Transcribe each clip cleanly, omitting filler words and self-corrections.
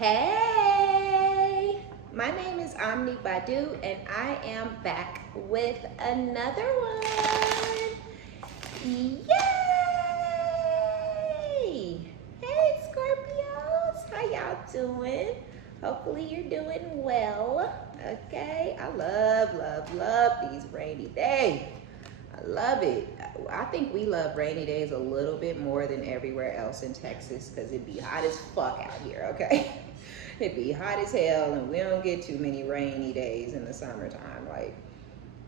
Hey, my name is OmniBadu and I am back with another one. Yay! Hey Scorpios, how y'all doing? Hopefully you're doing well. Okay, I love these rainy days. I love it. I think we love rainy days a little bit more than everywhere else in Texas because it'd be hot as fuck out here, okay? It'd be hot as hell and we don't get too many rainy days in the summertime. Like,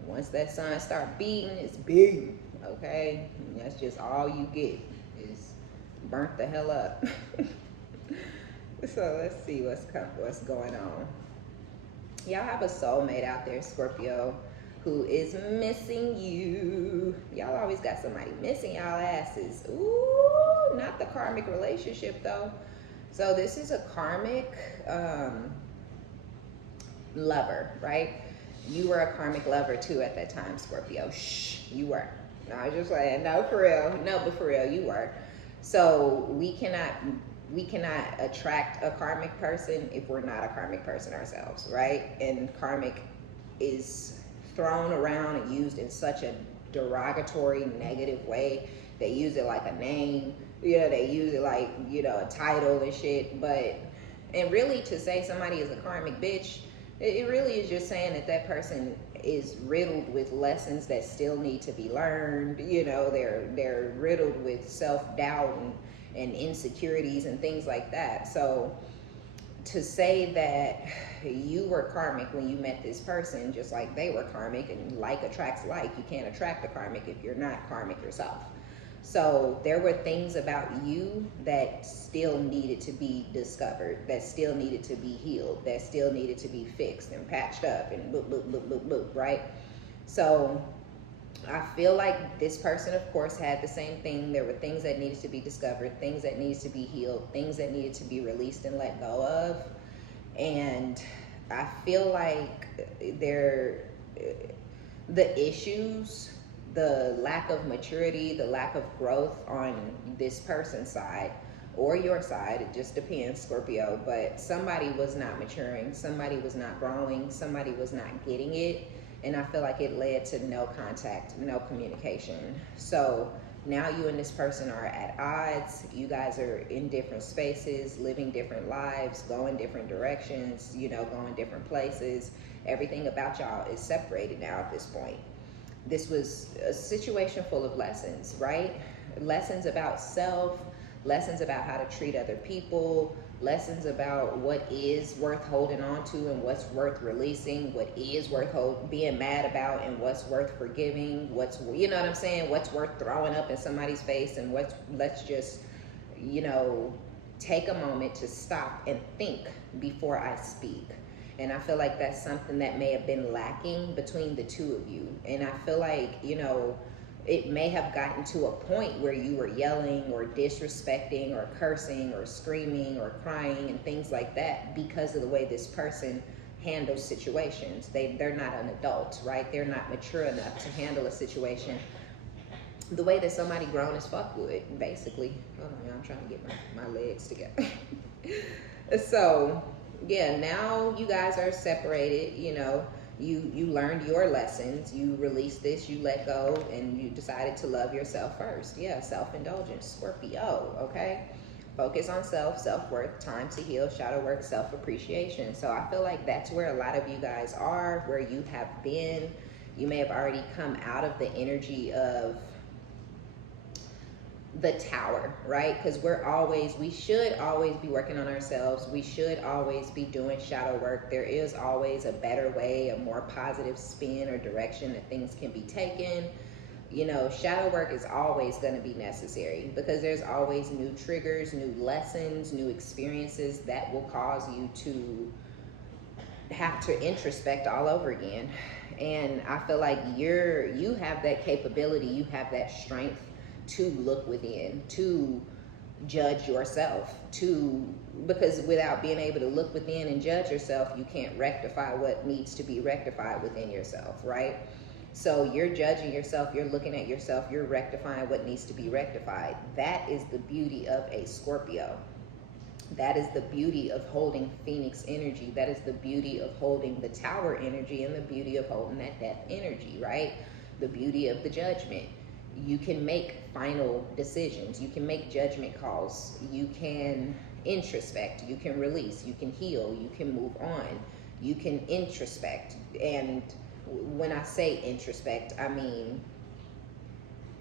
once that sun start beating, it's beating, okay? And that's just all you get is burnt the hell up. So let's see what's going on. Y'all have a soulmate out there, Scorpio, who is missing you. Y'all always got somebody missing y'all asses. Ooh, not the karmic relationship though. So this is a karmic lover, right? You were a karmic lover too at that time, Scorpio. Shh, you were. No, I was just like, no, for real. No, but for real, you were. So we cannot attract a karmic person if we're not a karmic person ourselves, right? And karmic is thrown around and used in such a derogatory, negative way. They use it like a name, they use it like, a title and shit. And really to say somebody is a karmic bitch, it really is just saying that person is riddled with lessons that still need to be learned. They're riddled with self-doubt and insecurities and things like that. So to say that you were karmic when you met this person, just like they were karmic, and like attracts like, you can't attract a karmic if you're not karmic yourself. So there were things about you that still needed to be discovered, that still needed to be healed, that still needed to be fixed and patched up and boop, boop, boop, boop, boop, right? So I feel like this person, of course, had the same thing. There were things that needed to be discovered, things that needed to be healed, things that needed to be released and let go of. And I feel like the issues, the lack of maturity, the lack of growth on this person's side or your side, it just depends, Scorpio, but somebody was not maturing, somebody was not growing, somebody was not getting it. And I feel like it led to no contact, no communication. So now you and this person are at odds. You guys are in different spaces, living different lives, going different directions, going different places. Everything about y'all is separated now at this point. This was a situation full of lessons, right? Lessons about self, lessons about how to treat other people, lessons about what is worth holding on to and what's worth releasing, what is worth being mad about and what's worth forgiving, what's, what I'm saying, what's worth throwing up in somebody's face, and let's just, take a moment to stop and think before I speak. And I feel like that's something that may have been lacking between the two of you. And I feel like, it may have gotten to a point where you were yelling or disrespecting or cursing or screaming or crying and things like that because of the way this person handles situations. They're not an adult, right? They're not mature enough to handle a situation the way that somebody grown as fuck would, basically. Hold on, I'm trying to get my legs together. So, yeah, now you guys are separated, You learned your lessons, you released this, you let go, and you decided to love yourself first. Yeah, self-indulgence, Scorpio, okay? Focus on self, self-worth, time to heal, shadow work, self-appreciation. So I feel like that's where a lot of you guys are, where you have been. You may have already come out of the energy of the tower, right? Because we should always be working on ourselves. We should always be doing shadow work. There is always a better way, a more positive spin or direction that things can be taken. Shadow work is always going to be necessary because there's always new triggers, new lessons, new experiences that will cause you to have to introspect all over again. And I feel like you have that capability, you have that strength to look within, to judge yourself, because without being able to look within and judge yourself, you can't rectify what needs to be rectified within yourself, right? So you're judging yourself, you're looking at yourself, you're rectifying what needs to be rectified. That is the beauty of a Scorpio. That is the beauty of holding Phoenix energy. That is the beauty of holding the Tower energy, and the beauty of holding that Death energy, right? The beauty of the Judgment. You can make final decisions. You can make judgment calls. You can introspect. You can release. You can heal. You can move on. You can introspect. And when I say introspect, I mean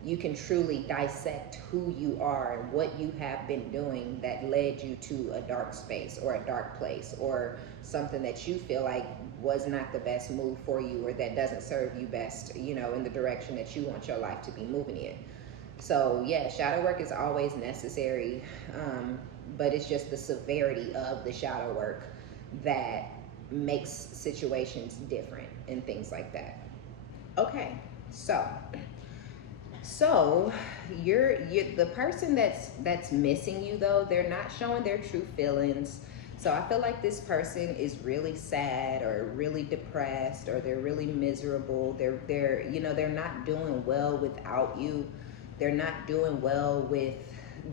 you can truly dissect who you are and what you have been doing that led you to a dark space or a dark place, or something that you feel like was not the best move for you, or that doesn't serve you best, you know, in the direction that you want your life to be moving in. So yeah, shadow work is always necessary, but it's just the severity of the shadow work that makes situations different and things like that. Okay, so you're the person that's missing you, though, they're not showing their true feelings. So I feel like this person is really sad, or really depressed, or they're really miserable. They're you know, they're not doing well without you. They're not doing well with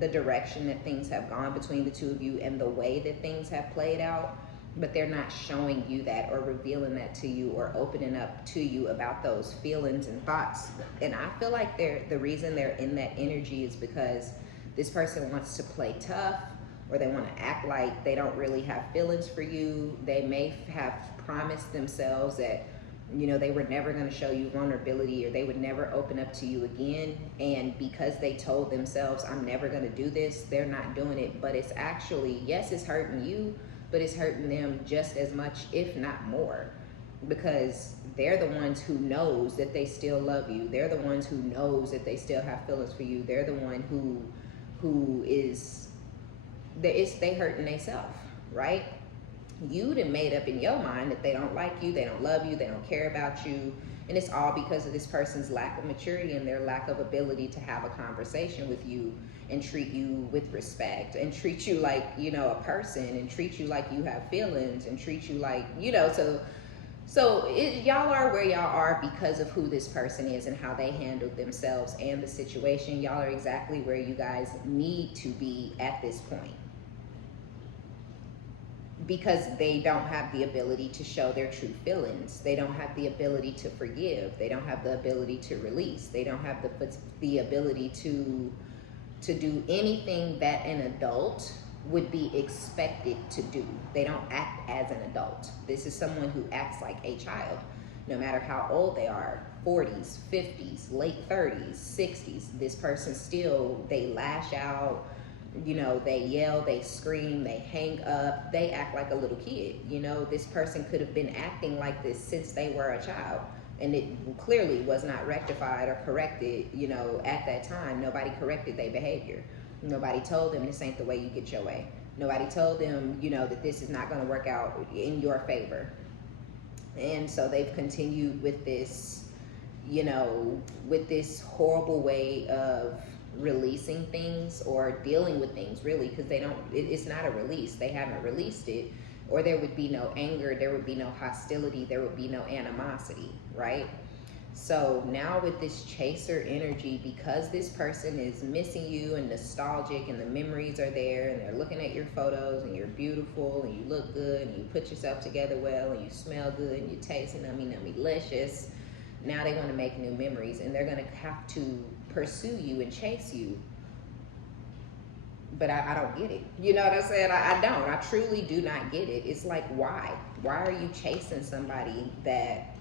the direction that things have gone between the two of you and the way that things have played out. But they're not showing you that, or revealing that to you, or opening up to you about those feelings and thoughts. And I feel like the reason they're in that energy is because this person wants to play tough, or they want to act like they don't really have feelings for you. They may have promised themselves that, you know, they were never going to show you vulnerability, or they would never open up to you again. And because they told themselves, I'm never going to do this, they're not doing it. But it's actually, yes, it's hurting you, but it's hurting them just as much, if not more, because they're the ones who knows that they still love you. They're the ones who knows that they still have feelings for you. They're the one who is, they hurting themselves, right? You done made up in your mind that they don't like you, they don't love you, they don't care about you. And it's all because of this person's lack of maturity and their lack of ability to have a conversation with you and treat you with respect, and treat you like, you know, a person, and treat you like you have feelings, and treat you like, you know, y'all are where y'all are because of who this person is and how they handled themselves and the situation. Y'all are exactly where you guys need to be at this point, because they don't have the ability to show their true feelings. They don't have the ability to forgive. They don't have the ability to release. They don't have the ability to do anything that an adult would be expected to do. They don't act as an adult. This is someone who acts like a child, no matter how old they are, 40s, 50s, late 30s, 60s. This person still, they lash out, you know, they yell, they scream, they hang up, they act like a little kid. You know, this person could have been acting like this since they were a child, and it clearly was not rectified or corrected, you know, at that time. Nobody corrected their behavior. Nobody told them this ain't the way you get your way. Nobody told them, you know, that this is not going to work out in your favor. And so they've continued with this, you know, with this horrible way of releasing things, or dealing with things, really, because they don't, it's not a release. They haven't released it, or there would be no anger, there would be no hostility, there would be no animosity, right? So now with this chaser energy, because this person is missing you and nostalgic, and the memories are there, and they're looking at your photos, and you're beautiful, and you look good, and you put yourself together well, and you smell good, and you taste nummy delicious. Now they want to make new memories, and they're going to have to pursue you and chase you. But I don't get it. You know what I'm saying? I don't. I truly do not get it. It's like, why? Why are you chasing somebody that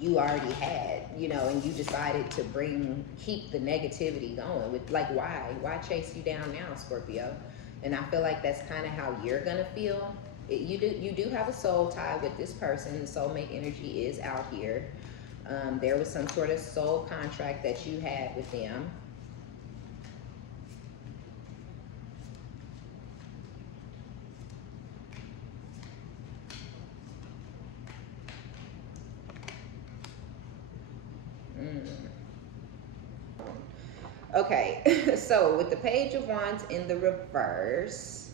you already had, you know, and you decided to keep the negativity going with, like, why chase you down now, Scorpio? And I feel like that's kind of how you're gonna feel. You do have a soul tie with this person. The soulmate energy is out here. There was some sort of soul contract that you had with them. Okay, so with the Page of Wands in the reverse,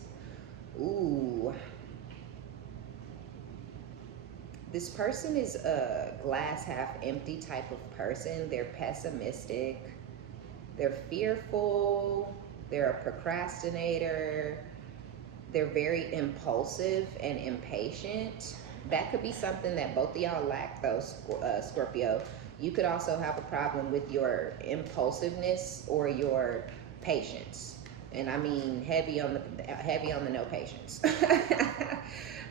ooh, this person is a glass half empty type of person. They're pessimistic, they're fearful, they're a procrastinator, they're very impulsive and impatient. That could be something that both of y'all lack, though, Scorpio. You could also have a problem with your impulsiveness or your patience, and I mean heavy on the no patience.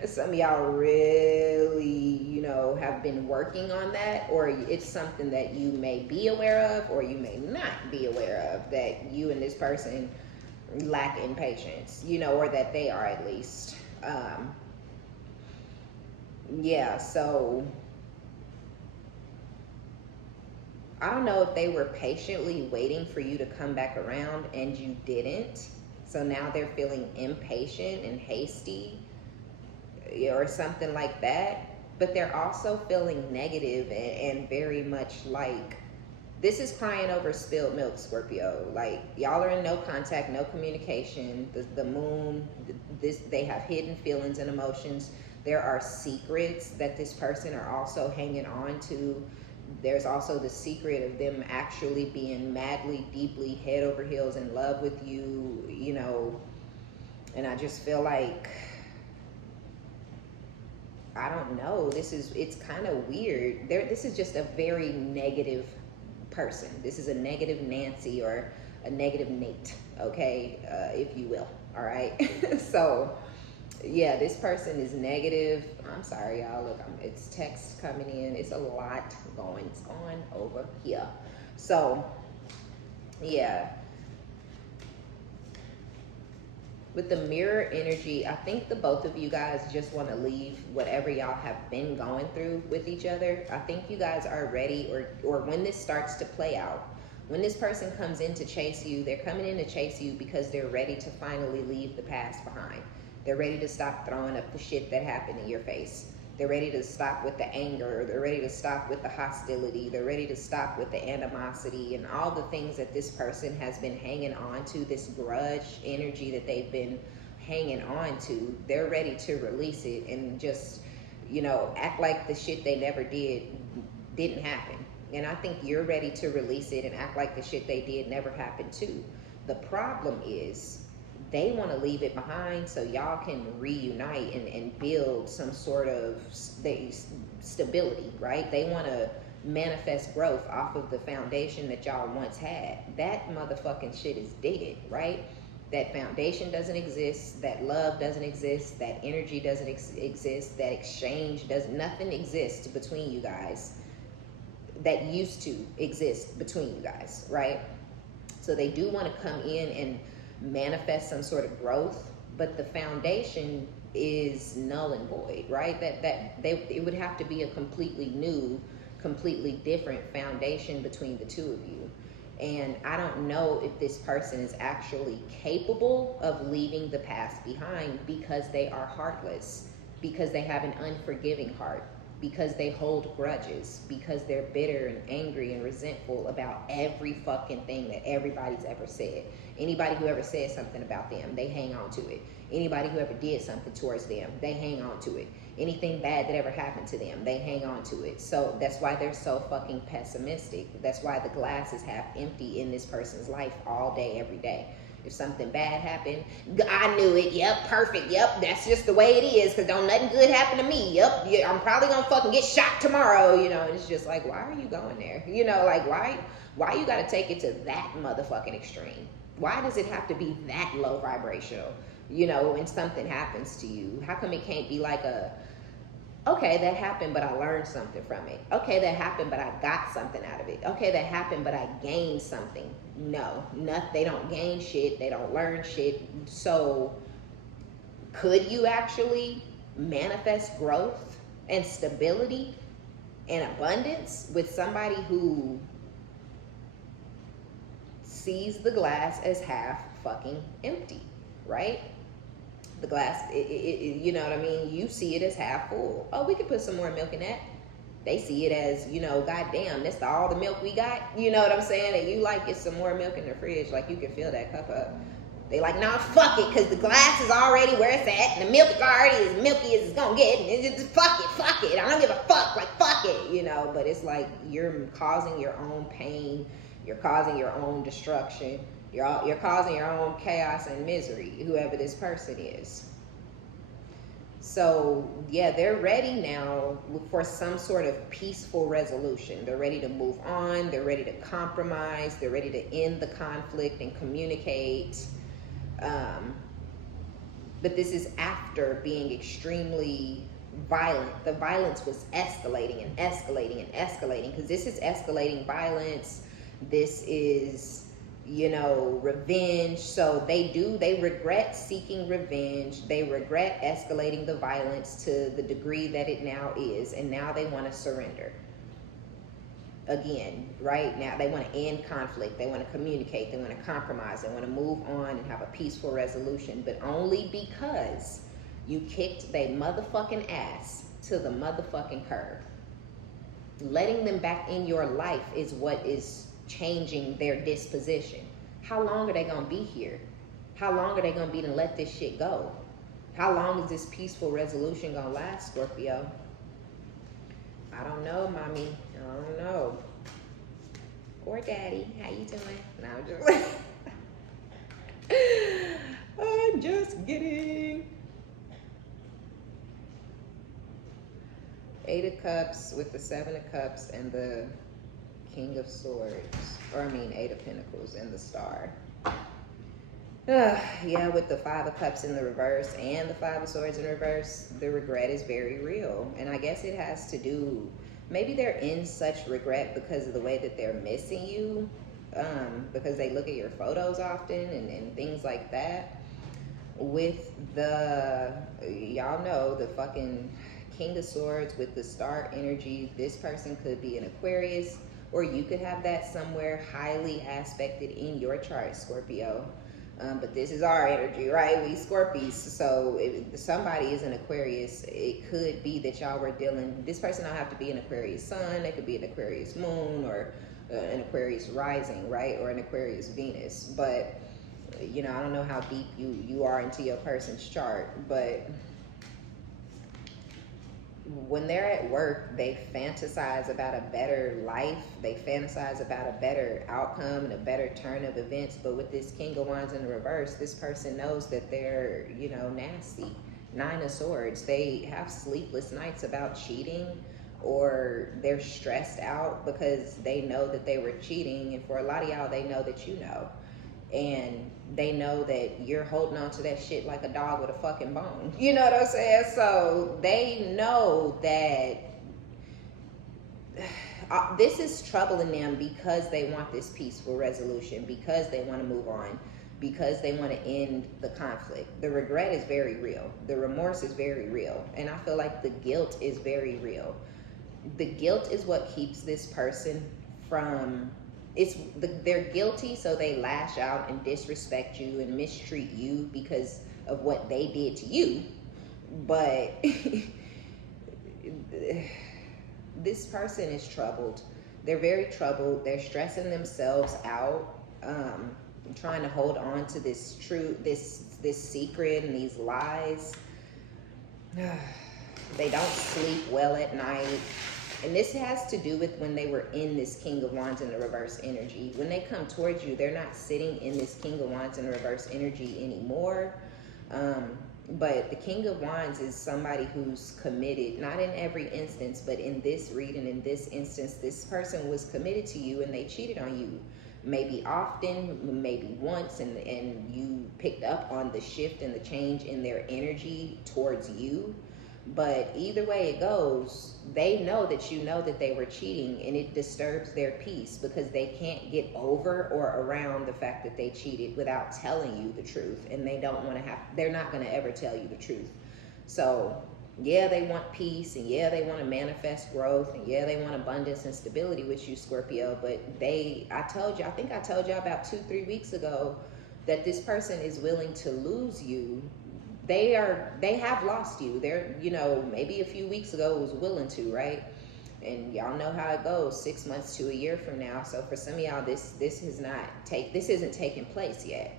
Some of y'all really, you know, have been working on that, or it's something that you may be aware of or you may not be aware of, that you and this person lack in patience, you know, or that they are at least. Yeah, so I don't know if they were patiently waiting for you to come back around and you didn't. So now they're feeling impatient and hasty or something like that. But they're also feeling negative and very much like, this is crying over spilled milk, Scorpio. Like, y'all are in no contact, no communication. The moon, they have hidden feelings and emotions. There are secrets that this person are also hanging on to. There's also the secret of them actually being madly, deeply, head over heels in love with you, you know. And I just feel like, I don't know, it's kind of weird. This is just a very negative person. This is a negative Nancy or a negative Nate, okay, if you will, all right? So, yeah, this person is negative. I'm sorry, y'all. Look, it's text coming in. It's a lot going on over here. So, yeah. With the mirror energy, I think the both of you guys just want to leave whatever y'all have been going through with each other. I think you guys are ready, or when this starts to play out, when this person comes in to chase you, they're coming in to chase you because they're ready to finally leave the past behind. They're ready to stop throwing up the shit that happened in your face. They're ready to stop with the anger. They're ready to stop with the hostility. They're ready to stop with the animosity and all the things that this person has been hanging on to, this grudge energy that they've been hanging on to. They're ready to release it and just, you know, act like the shit they never didn't happen. And I think you're ready to release it and act like the shit they did never happened too. The problem is, they want to leave it behind so y'all can reunite and build some sort of stability, right? They want to manifest growth off of the foundation that y'all once had. That motherfucking shit is dead, right? That foundation doesn't exist. That love doesn't exist. That energy doesn't exist. That exchange nothing exists between you guys that used to exist between you guys, right? So they do want to come in and manifest some sort of growth, but the foundation is null and void, right? It would have to be a completely new, completely different foundation between the two of you. And I don't know if this person is actually capable of leaving the past behind because they are heartless, because they have an unforgiving heart, because they hold grudges, because they're bitter and angry and resentful about every fucking thing that everybody's ever said. Anybody who ever said something about them, they hang on to it. Anybody who ever did something towards them, they hang on to it. Anything bad that ever happened to them, they hang on to it. So that's why they're so fucking pessimistic. That's why the glass is half empty in this person's life all day, every day. If something bad happened, I knew it. Yep, perfect. Yep, that's just the way it is. Because don't nothing good happen to me. Yep, yeah, I'm probably gonna fucking get shot tomorrow. You know, and it's just like, why are you going there? You know, like why you gotta take it to that motherfucking extreme? Why does it have to be that low vibrational? You know, when something happens to you, how come it can't be like okay, that happened, but I learned something from it. Okay, that happened, but I got something out of it. Okay, that happened, but I gained something. No, they don't gain shit. They don't learn shit. So could you actually manifest growth and stability and abundance with somebody who sees the glass as half fucking empty, right? The glass, you know what I mean? You see it as half full. Oh, we could put some more milk in that. They see it as, you know, goddamn, that's all the milk we got. You know what I'm saying? And you like get some more milk in the fridge, like you can fill that cup up. They like, nah, fuck it, because the glass is already where it's at, and the milk is already as milky as it's gonna get, and it's just fuck it. I don't give a fuck, like fuck it, you know. But it's like you're causing your own pain, you're causing your own destruction. You're causing your own chaos and misery, whoever this person is. So yeah, they're ready now for some sort of peaceful resolution. They're ready to move on. They're ready to compromise. They're ready to end the conflict and communicate. But this is after being extremely violent. The violence was escalating and escalating and escalating, because this is escalating violence. This is, you know, revenge. So they regret seeking revenge. They regret escalating the violence to the degree that it now is. And now they want to surrender. Again, right now they want to end conflict. They want to communicate. They want to compromise. They want to move on and have a peaceful resolution. But only because you kicked their motherfucking ass to the motherfucking curb. Letting them back in your life is what is changing their disposition. How long are they gonna be here? How long are they gonna be to let this shit go? How long is this peaceful resolution gonna last, Scorpio? I don't know, mommy. I don't know. Or daddy, how you doing? No, I'm just kidding. 8 of Cups with the 7 of Cups and the King of Swords. Or I mean 8 of Pentacles and the Star. Yeah, with the 5 of Cups in the reverse and the 5 of Swords in reverse, the regret is very real. And I guess it has to do, maybe they're in such regret because of the way that they're missing you, because they look at your photos often and things like that. With the, y'all know, the fucking King of Swords with the Star energy, this person could be an Aquarius, or you could have that somewhere highly aspected in your chart, Scorpio. But this is our energy, right? We Scorpios. So if somebody is an Aquarius, it could be that y'all were dealing, this person don't have to be an Aquarius sun, they could be an Aquarius moon, or an Aquarius rising, right? Or an Aquarius Venus. But, you know, I don't know how deep you are into your person's chart, but when they're at work, they fantasize about a better life. They fantasize about a better outcome and a better turn of events. But with this King of Wands in the reverse, this person knows that they're, you know, nasty. 9 of Swords. They have sleepless nights about cheating, or they're stressed out because they know that they were cheating. And for a lot of y'all, they know that you know. And they know that you're holding on to that shit like a dog with a fucking bone. You know what I'm saying? So they know that this is troubling them because they want this peaceful resolution, because they want to move on, because they want to end the conflict. The regret is very real. The remorse is very real. And I feel like the guilt is very real. The guilt is what keeps this person from... they're guilty, so they lash out and disrespect you and mistreat you because of what they did to you. But this person is troubled. They're very troubled. They're stressing themselves out, trying to hold on to this secret and these lies. They don't sleep well at night. And this has to do with when they were in this King of Wands in the reverse energy. When they come towards you, they're not sitting in this King of Wands in the reverse energy anymore. But the King of Wands is somebody who's committed, not in every instance, but in this reading, in this instance, this person was committed to you and they cheated on you. Maybe often, maybe once, and you picked up on the shift and the change in their energy towards you. But either way it goes, they know that you know that they were cheating, and it disturbs their peace because they can't get over or around the fact that they cheated without telling you the truth. And they don't want to they're not going to ever tell you the truth. So yeah, they want peace, and yeah, they want to manifest growth, and yeah, they want abundance and stability with you, Scorpio. But I think I told you about 2-3 weeks ago that this person is willing to lose you. They have lost you. They're, you know, maybe a few weeks ago was willing to, right? And y'all know how it goes, 6 months to a year from now. So for some of y'all, this isn't taking place yet.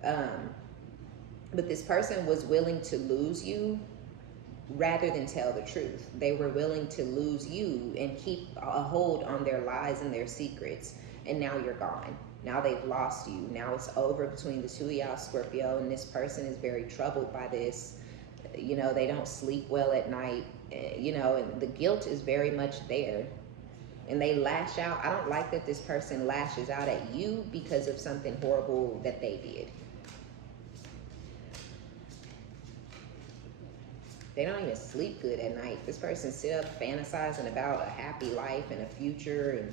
But this person was willing to lose you rather than tell the truth. They were willing to lose you and keep a hold on their lies and their secrets. And now you're gone. Now they've lost you. Now it's over between the two of y'all, Scorpio, and this person is very troubled by this. you know, they don't sleep well at night, you know, and the guilt is very much there. And they lash out. I don't like that this person lashes out at you because of something horrible that they did. They don't even sleep good at night. This person sit up fantasizing about a happy life and a future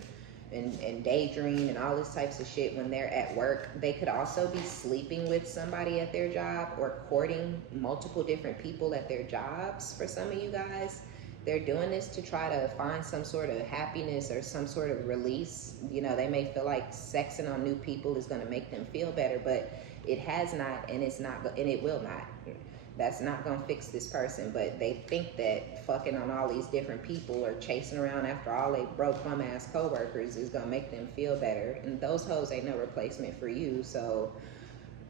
and daydream and all these types of shit when they're at work. They could also be sleeping with somebody at their job or courting multiple different people at their jobs. For some of you guys, they're doing this to try to find some sort of happiness or some sort of release. You know, they may feel like sexing on new people is going to make them feel better, but it has not, and it's not, and it will not. That's not gonna fix this person, but they think that fucking on all these different people or chasing around after all they broke bum ass coworkers is gonna make them feel better. And those hoes ain't no replacement for you, so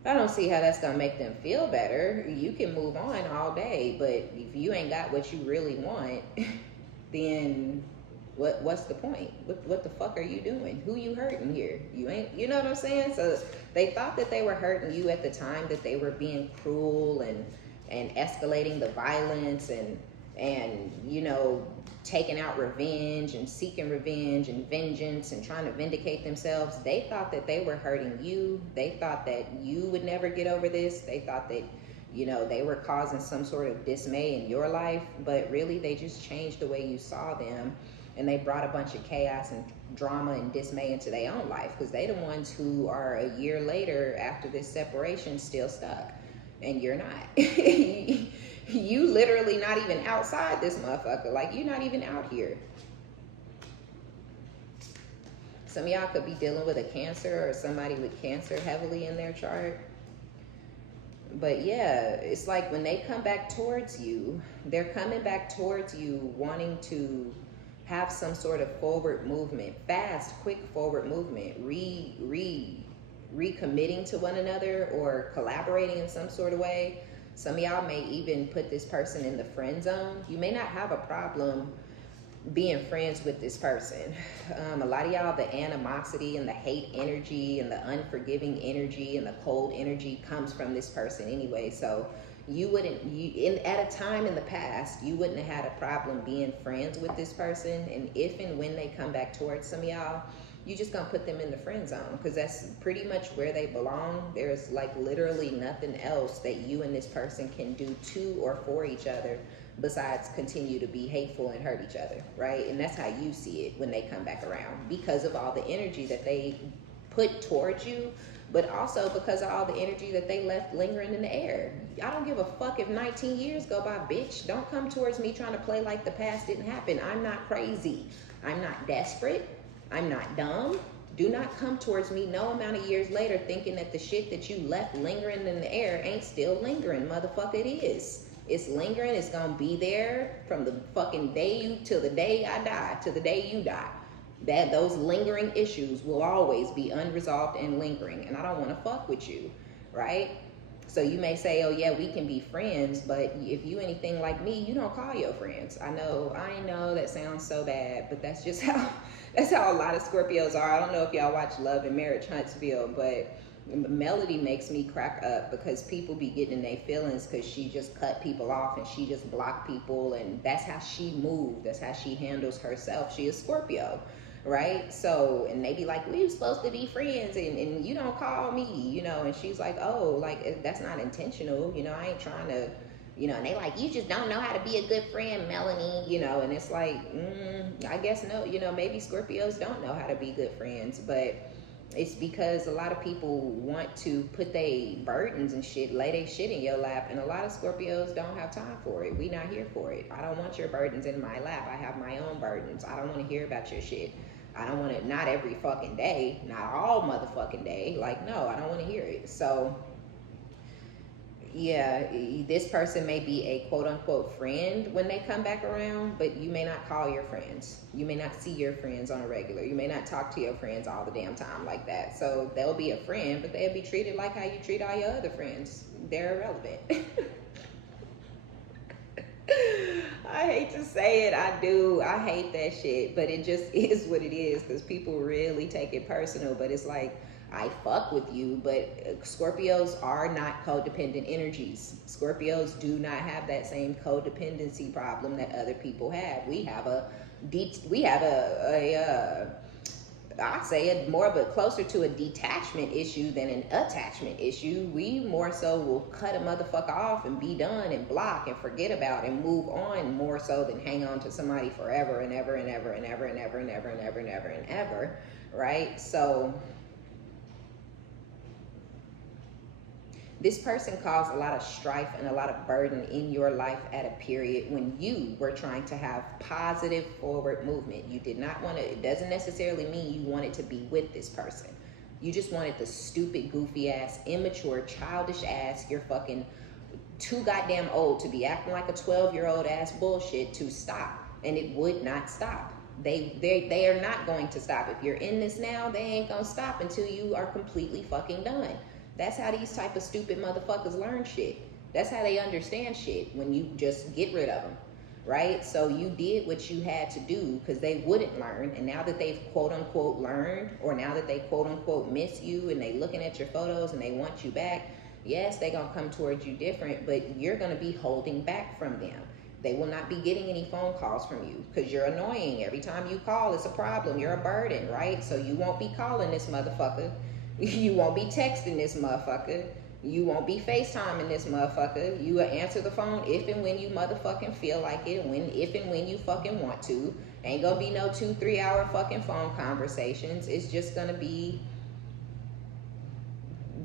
I don't see how that's gonna make them feel better. You can move on all day, but if you ain't got what you really want, then what's the point? What the fuck are you doing? Who you hurting here? You ain't, you know what I'm saying? So they thought that they were hurting you at the time, that they were being cruel and escalating the violence and you know, taking out revenge and seeking revenge and vengeance and trying to vindicate themselves. They thought that they were hurting you. They thought that you would never get over this. They thought that, you know, they were causing some sort of dismay in your life, but really they just changed the way you saw them, and they brought a bunch of chaos and drama and dismay into their own life, because they the ones who are a year later after this separation still stuck. And you're not. You literally not even outside this motherfucker. Like, you're not even out here. Some of y'all could be dealing with a Cancer or somebody with Cancer heavily in their chart. But yeah, it's like when they come back towards you, they're coming back towards you wanting to have some sort of forward movement, fast, quick forward movement, recommitting to one another or collaborating in some sort of way. Some of y'all may even put this person in the friend zone. You may not have a problem being friends with this person. A lot of y'all, the animosity and the hate energy and the unforgiving energy and the cold energy comes from this person anyway. So you wouldn't, at a time in the past, you wouldn't have had a problem being friends with this person. And if and when they come back towards some of y'all, you just gonna put them in the friend zone, because that's pretty much where they belong. There's like literally nothing else that you and this person can do to or for each other besides continue to be hateful and hurt each other, right? And that's how you see it when they come back around, because of all the energy that they put towards you, but also because of all the energy that they left lingering in the air. I don't give a fuck if 19 years go by, bitch. Don't come towards me trying to play like the past didn't happen. I'm not crazy. I'm not desperate. I'm not dumb. Do not come towards me no amount of years later thinking that the shit that you left lingering in the air ain't still lingering. Motherfucker, it is. It's lingering. It's gonna be there from the fucking day you, till the day I die, till the day you die. That those lingering issues will always be unresolved and lingering, and I don't want to fuck with you, right? So you may say, oh yeah, we can be friends, but if you anything like me, you don't call your friends. I know that sounds so bad, but that's just how a lot of Scorpios are. I don't know if y'all watch Love and Marriage Huntsville, but Melody makes me crack up because people be getting in their feelings because she just cut people off and she just blocked people, and that's how she moves. That's how she handles herself. She is Scorpio, right? So, and they be like, we were supposed to be friends and you don't call me, you know, and she's like, oh, like, that's not intentional, you know, I ain't trying to, you know, and they like, you just don't know how to be a good friend, Melanie, you know, and it's like, I guess no, you know, maybe Scorpios don't know how to be good friends, but it's because a lot of people want to put their burdens and shit, lay their shit in your lap, and a lot of Scorpios don't have time for it. We not here for it. I don't want your burdens in my lap. I have my own burdens. I don't want to hear about your shit. I don't want it, not every fucking day, not all motherfucking day. Like, no, I don't want to hear it. So, yeah, this person may be a quote-unquote friend when they come back around, but you may not call your friends. You may not see your friends on a regular. You may not talk to your friends all the damn time like that. So they'll be a friend, but they'll be treated like how you treat all your other friends. They're irrelevant. I hate to say it, I do. I hate that shit, but it just is what it is, because people really take it personal. But it's like, I fuck with you, but Scorpios are not codependent energies. Scorpios do not have that same codependency problem that other people have. We have I say it more of a closer to a detachment issue than an attachment issue. We more so will cut a motherfucker off and be done and block and forget about and move on more so than hang on to somebody forever and ever and ever and ever and ever and ever and ever and ever and ever, right? So this person caused a lot of strife and a lot of burden in your life at a period when you were trying to have positive forward movement. You did not want to, it doesn't necessarily mean you wanted to be with this person. You just wanted the stupid, goofy ass, immature, childish ass, you're fucking too goddamn old to be acting like a 12-year-old ass bullshit to stop. And it would not stop. They are not going to stop. If you're in this now, they ain't gonna stop until you are completely fucking done. That's how these type of stupid motherfuckers learn shit. That's how they understand shit, when you just get rid of them, right? So you did what you had to do because they wouldn't learn. And now that they've quote unquote learned, or now that they quote unquote miss you and they looking at your photos and they want you back, yes, they gonna come towards you different, but you're gonna be holding back from them. They will not be getting any phone calls from you because you're annoying. Every time you call, it's a problem. You're a burden, right? So you won't be calling this motherfucker. You won't be texting this motherfucker. You won't be FaceTiming this motherfucker. You will answer the phone if and when you motherfucking feel like it, if and when you fucking want to. Ain't gonna be no 2-3 hour fucking phone conversations. It's just gonna be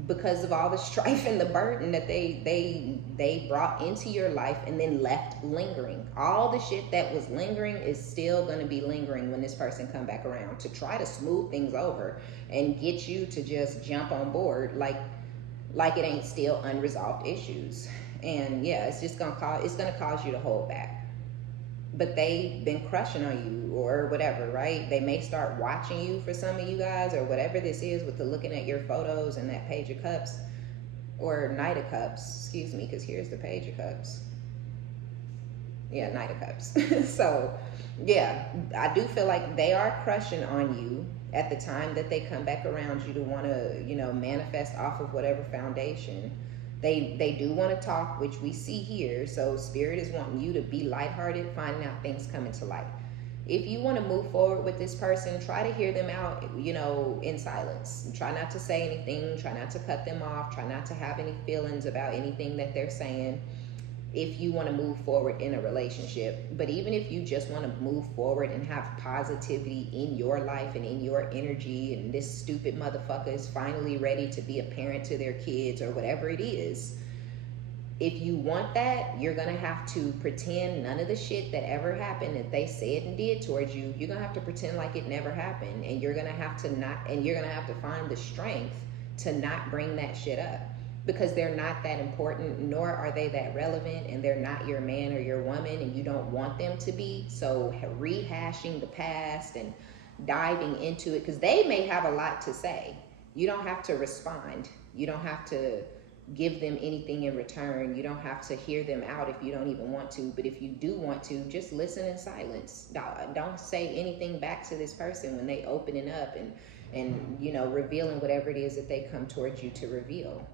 because of all the strife and the burden that they brought into your life and then left lingering. All the shit that was lingering is still going to be lingering when this person come back around to try to smooth things over and get you to just jump on board like it ain't still unresolved issues. And yeah, it's just gonna cause you to hold back. But they've been crushing on you or whatever, right? They may start watching you for some of you guys or whatever this is with the looking at your photos and that Page of Cups or Knight of Cups, excuse me, because here's the Page of Cups. Yeah, Knight of Cups. So yeah, I do feel like they are crushing on you at the time that they come back around you to want to, you know, manifest off of whatever foundation. They do want to talk, which we see here. So Spirit is wanting you to be lighthearted, finding out things coming to light. If you want to move forward with this person, try to hear them out, you know, in silence. Try not to say anything. Try not to cut them off. Try not to have any feelings about anything that they're saying if you want to move forward in a relationship. But even if you just want to move forward and have positivity in your life and in your energy, and this stupid motherfucker is finally ready to be a parent to their kids or whatever it is, if you want that, you're gonna have to pretend none of the shit that ever happened that they said and did towards you, you're gonna have to pretend like it never happened. And you're gonna have to find the strength to not bring that shit up, because they're not that important, nor are they that relevant, and they're not your man or your woman, and you don't want them to be. So rehashing the past and diving into it, because they may have a lot to say. You don't have to respond. You don't have to give them anything in return. You don't have to hear them out if you don't even want to. But if you do want to, just listen in silence. Don't say anything back to this person when they opening up and you know, revealing whatever it is that they come towards you to reveal.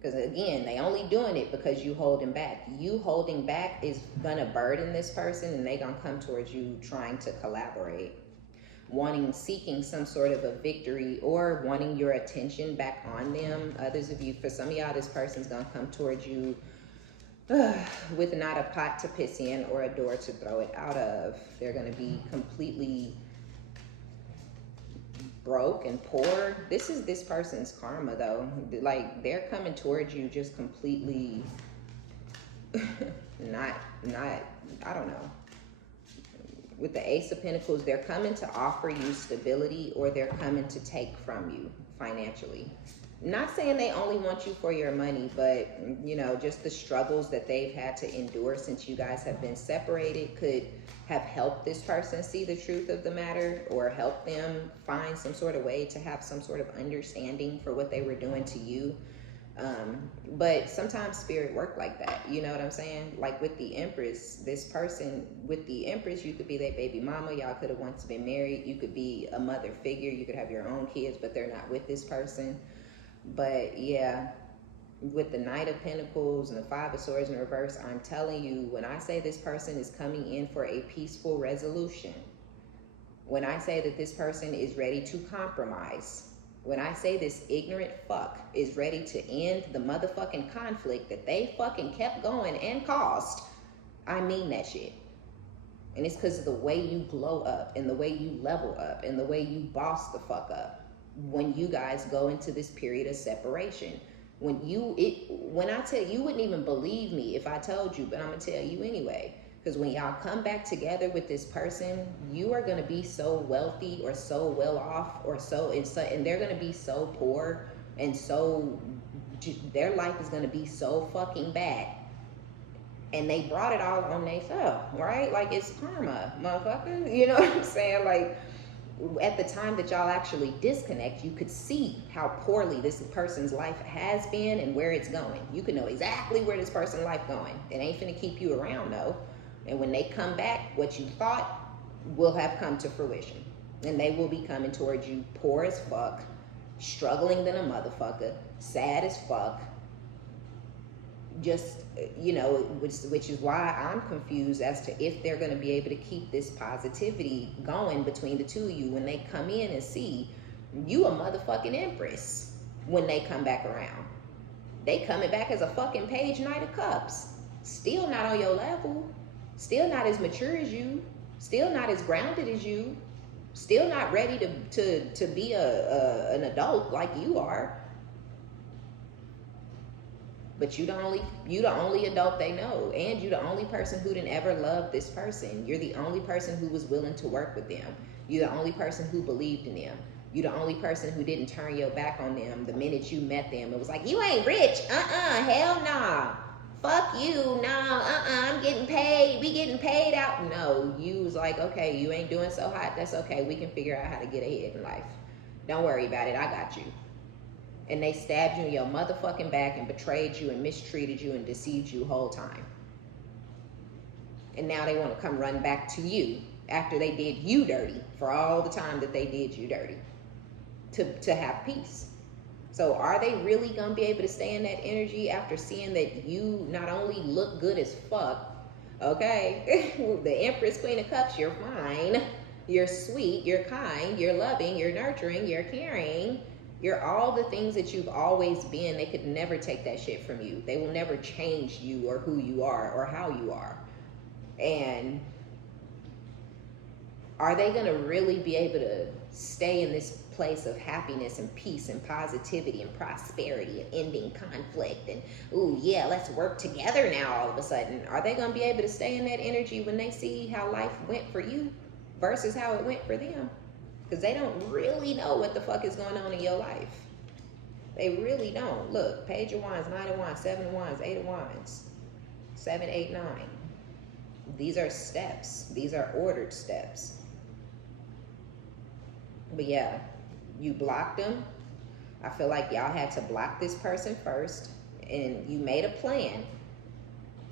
Because again, they only doing it because you holding back. You holding back is gonna burden this person, and they gonna come towards you trying to collaborate, seeking some sort of a victory or wanting your attention back on them. For some of y'all, this person's gonna come towards you with not a pot to piss in or a door to throw it out of. They're gonna be completely broke and poor. This is this person's karma though. Like, they're coming towards you just completely not I don't know. With the Ace of Pentacles, they're coming to offer you stability, or they're coming to take from you financially. Not saying they only want you for your money, but you know, just the struggles that they've had to endure since you guys have been separated could have helped this person see the truth of the matter, or help them find some sort of way to have some sort of understanding for what they were doing to you. But sometimes spirit work like that. You know what I'm saying? Like with the Empress, this person with the Empress, you could be their baby mama. Y'all could have once been married. You could be a mother figure. You could have your own kids, but they're not with this person. But yeah, with the Knight of Pentacles and the Five of Swords in reverse, I'm telling you, when I say this person is coming in for a peaceful resolution, when I say that this person is ready to compromise, when I say this ignorant fuck is ready to end the motherfucking conflict that they fucking kept going and caused, I mean that shit. And it's because of the way you glow up and the way you level up and the way you boss the fuck up when you guys go into this period of separation. When I tell you, you wouldn't even believe me if I told you, but I'm gonna tell you anyway. Because when y'all come back together with this person, you are gonna be so wealthy or so well off or and they're gonna be so poor and so, their life is gonna be so fucking bad. And they brought it all on themselves, right? Like it's karma, motherfucker. You know what I'm saying? Like, at the time that y'all actually disconnect, you could see how poorly this person's life has been and where it's going. You can know exactly where this person's life going. It ain't finna keep you around though. And when they come back, what you thought will have come to fruition. And they will be coming towards you poor as fuck, struggling than a motherfucker, sad as fuck. Just, you know, which is why I'm confused as to if they're going to be able to keep this positivity going between the two of you when they come in and see you a motherfucking Empress when they come back around. They coming back as a fucking page Knight of Cups. Still not on your level. Still not as mature as you. Still not as grounded as you. Still not ready to be an adult like you are. But you the only adult they know, and you the only person who didn't ever love this person. You're the only person who was willing to work with them. You're the only person who believed in them. You're the only person who didn't turn your back on them the minute you met them. It was like, you ain't rich. Hell nah. Fuck you. Nah, I'm getting paid. We getting paid out. No, you was like, okay, you ain't doing so hot. That's okay. We can figure out how to get ahead in life. Don't worry about it. I got you. And they stabbed you in your motherfucking back and betrayed you and mistreated you and deceived you the whole time. And now they want to come run back to you after they did you dirty for all the time that they did you dirty to have peace. So are they really going to be able to stay in that energy after seeing that you not only look good as fuck, okay, the Empress, Queen of Cups, you're fine, you're sweet, you're kind, you're loving, you're nurturing, you're caring, you're all the things that you've always been. They could never take that shit from you. They will never change you or who you are or how you are. And are they going to really be able to stay in this place of happiness and peace and positivity and prosperity and ending conflict and, ooh, yeah, let's work together now all of a sudden? Are they going to be able to stay in that energy when they see how life went for you versus how it went for them? Because they don't really know what the fuck is going on in your life. They really don't. Look, Page of Wands, 9 of Wands, 7 of Wands, 8 of Wands, 7, 8, 9. These are steps. These are ordered steps. But yeah, you blocked them. I feel like y'all had to block this person first. And you made a plan.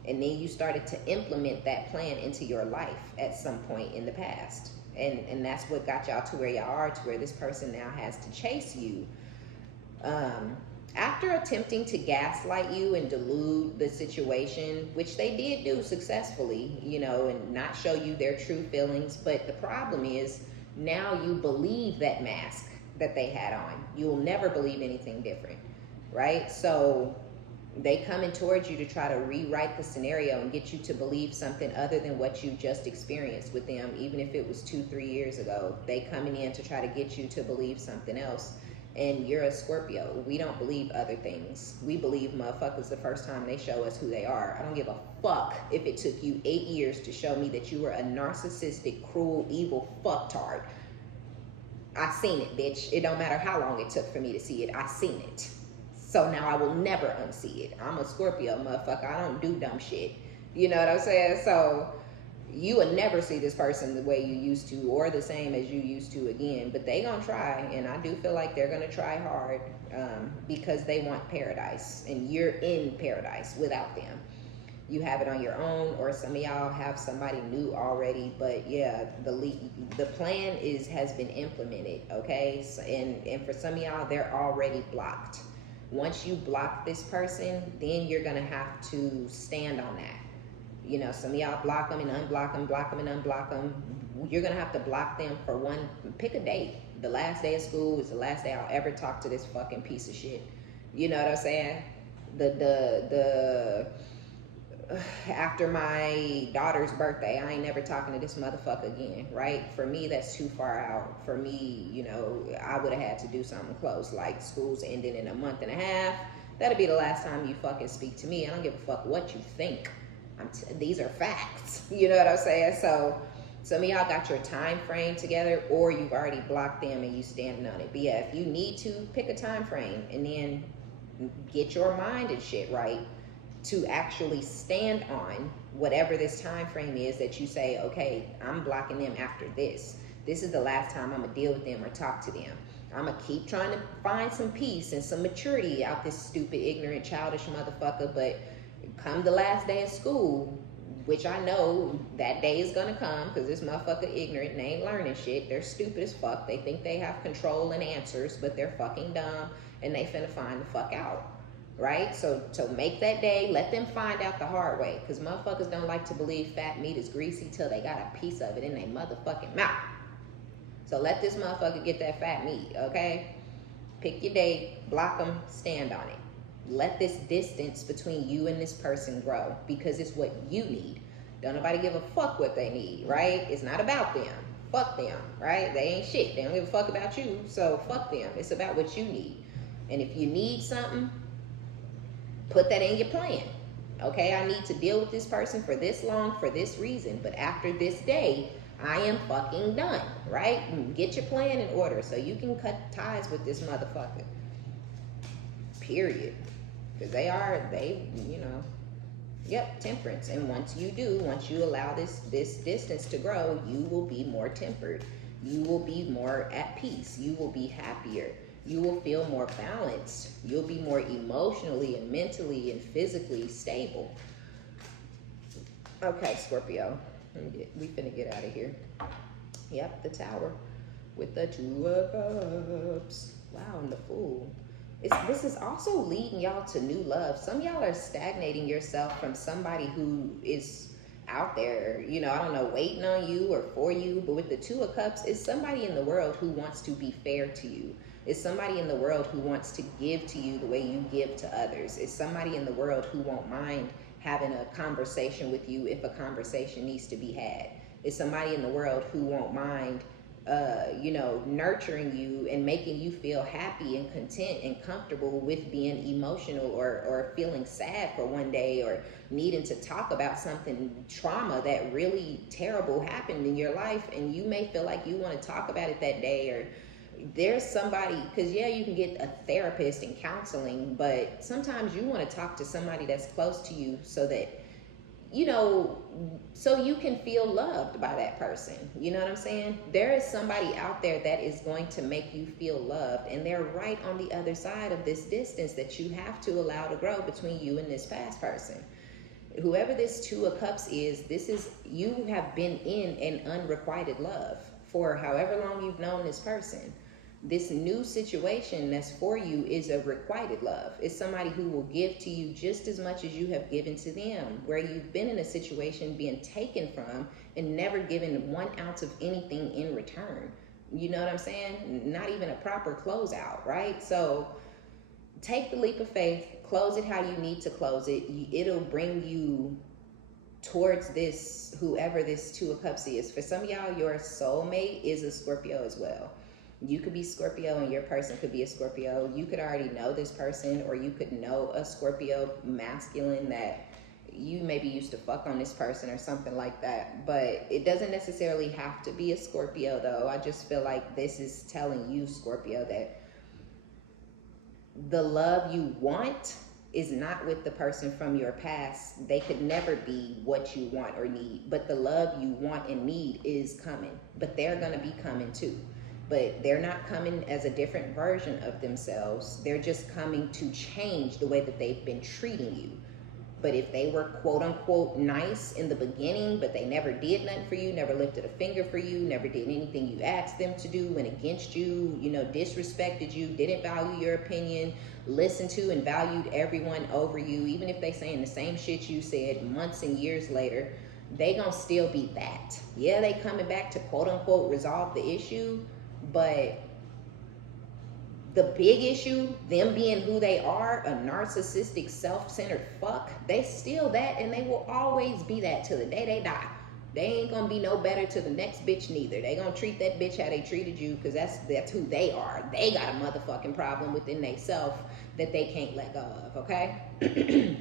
And then you started to implement that plan into your life at some point in the past. And that's what got y'all to where y'all are, to where this person now has to chase you. After attempting to gaslight you and delude the situation, which they did do successfully, you know, and not show you their true feelings. But the problem is now you believe that mask that they had on. You will never believe anything different, right? So they coming towards you to try to rewrite the scenario and get you to believe something other than what you just experienced with them, even if it was 2-3 years ago. They coming in to try to get you to believe something else. And you're a Scorpio. We don't believe other things. We believe motherfuckers the first time they show us who they are. I don't give a fuck if it took you 8 years to show me that you were a narcissistic, cruel, evil fucktard. I seen it, bitch. It don't matter how long it took for me to see it. I seen it. So now I will never unsee it. I'm a Scorpio, motherfucker. I don't do dumb shit. You know what I'm saying? So you would never see this person the way you used to or the same as you used to again. But they gonna try, and I do feel like they're gonna try hard. because they want paradise, and you're in paradise without them. You have it on your own, or some of y'all have somebody new already. But yeah, the plan has been implemented, okay? So, and for some of y'all, they're already blocked. Once you block this person, then you're gonna have to stand on that. You know, some of y'all block them and unblock them, block them and unblock them. You're gonna have to block them for one. Pick a date. The last day of school is the last day I'll ever talk to this fucking piece of shit. You know what I'm saying? After my daughter's birthday, I ain't never talking to this motherfucker again, right? For me, that's too far out. For me, you know, I would have had to do something close, like school's ending in a month and a half. That'll be the last time you fucking speak to me. I don't give a fuck what you think. These are facts. You know what I'm saying? So some of y'all got your time frame together, or you've already blocked them and you standing on it. But yeah, if you need to, pick a time frame and then get your mind and shit right to actually stand on whatever this time frame is that you say, okay, I'm blocking them after this. This is the last time I'm gonna deal with them or talk to them. I'm gonna keep trying to find some peace and some maturity out this stupid, ignorant, childish motherfucker, but come the last day of school, which I know that day is gonna come, because this motherfucker ignorant and they ain't learning shit. They're stupid as fuck. They think they have control and answers, but they're fucking dumb, and they finna find the fuck out. Right? So make that day, let them find out the hard way, because motherfuckers don't like to believe fat meat is greasy till they got a piece of it in their motherfucking mouth. So let this motherfucker get that fat meat, okay? Pick your date, block them, stand on it. Let this distance between you and this person grow, because it's what you need. Don't nobody give a fuck what they need, right? It's not about them. Fuck them, right? They ain't shit. They don't give a fuck about you, so fuck them. It's about what you need. And if you need something, put that in your plan. Okay, I need to deal with this person for this long, for this reason, but after this day, I am fucking done, right? Get your plan in order so you can cut ties with this motherfucker. Period. Because they, you know, yep, temperance. And once you allow this distance to grow, you will be more tempered. You will be more at peace. You will be happier. You will feel more balanced. You'll be more emotionally and mentally and physically stable. Okay, Scorpio. We finna get out of here. Yep, the Tower with the Two of Cups. Wow, and the Fool. This is also leading y'all to new love. Some of y'all are stagnating yourself from somebody who is out there, you know, I don't know, waiting on you or for you. But with the Two of Cups, it's somebody in the world who wants to be fair to you. It's somebody in the world who wants to give to you the way you give to others. It's somebody in the world who won't mind having a conversation with you if a conversation needs to be had. It's somebody in the world who won't mind, you know, nurturing you and making you feel happy and content and comfortable with being emotional or feeling sad for one day, or needing to talk about something, trauma that really terrible happened in your life, and you may feel like you want to talk about it that day. Or there's somebody, because yeah, you can get a therapist and counseling, but sometimes you want to talk to somebody that's close to you so that, you know, so you can feel loved by that person. You know what I'm saying? There is somebody out there that is going to make you feel loved, and they're right on the other side of this distance that you have to allow to grow between you and this past person. Whoever this Two of Cups is, you have been in an unrequited love for however long you've known this person. This new situation that's for you is a requited love. It's somebody who will give to you just as much as you have given to them, where you've been in a situation being taken from and never given 1 ounce of anything in return. You know what I'm saying? Not even a proper closeout, right? So take the leap of faith, close it how you need to close it. It'll bring you towards this, whoever this Two of Cups is. For some of y'all, your soulmate is a Scorpio as well. You could be Scorpio and your person could be a Scorpio. You could already know this person, or you could know a Scorpio masculine that you maybe used to fuck on this person or something like that. But it doesn't necessarily have to be a Scorpio though. I just feel like this is telling you, Scorpio, that the love you want is not with the person from your past. They could never be what you want or need, but the love you want and need is coming. But they're gonna be coming too. but they're not coming as a different version of themselves. They're just coming to change the way that they've been treating you. But if they were quote unquote nice in the beginning, but they never did nothing for you, never lifted a finger for you, never did anything you asked them to do, went against you, you know, disrespected you, didn't value your opinion, listened to and valued everyone over you, even if they saying the same shit you said months and years later, they gonna still be that. Yeah, they coming back to quote unquote resolve the issue, but the big issue, them being who they are, a narcissistic, self-centered fuck, they still that, and they will always be that till the day they die. They ain't gonna be no better to the next bitch neither. They gonna treat that bitch how they treated you, because that's who they are. They got a motherfucking problem within they self that they can't let go of, okay?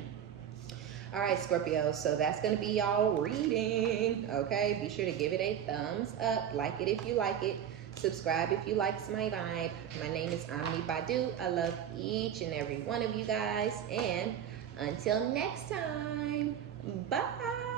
All right, Scorpio, so that's gonna be y'all reading, okay? Be sure to give it a thumbs up, like it if you like it, subscribe if you like my vibe. My name is OmniBadu. I love each and every one of you guys. And until next time, bye.